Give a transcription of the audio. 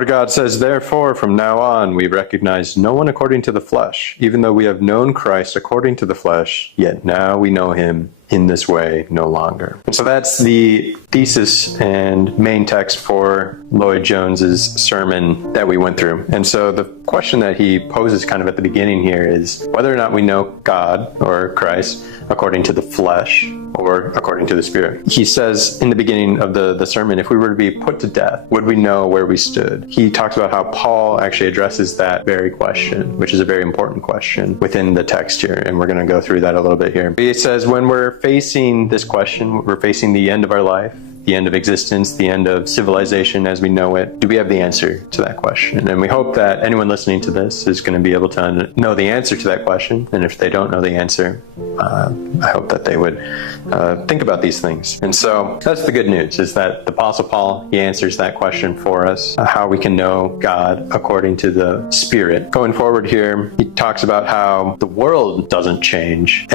Word of God says, "Therefore, from now on, we recognize no one according to the flesh. Even though we have known Christ according to the flesh, yet now we know him in this way no longer." And so that's the thesis and main text for Lloyd Jones's sermon that we went through. And so the question that he poses kind of at the beginning here is whether or not we know God or Christ according to the flesh or according to the Spirit. He says in the beginning of the sermon, if we were to be put to death, would we know where we stood? He talks about how Paul actually addresses that very question, which is a very important question within the text here, and we're going to go through that a little bit here. He says when we're facing this question, we're facing the end of our life, the end of existence, the end of civilization as we know it, do we have the answer to that question? And we hope that anyone listening to this is going to be able to know the answer to that question. And if they don't know the answer, I hope that they would think about these things. And so that's the good news, is that the Apostle Paul, he answers that question for us, how we can know God according to the Spirit. Going forward here, he talks about how the world doesn't change.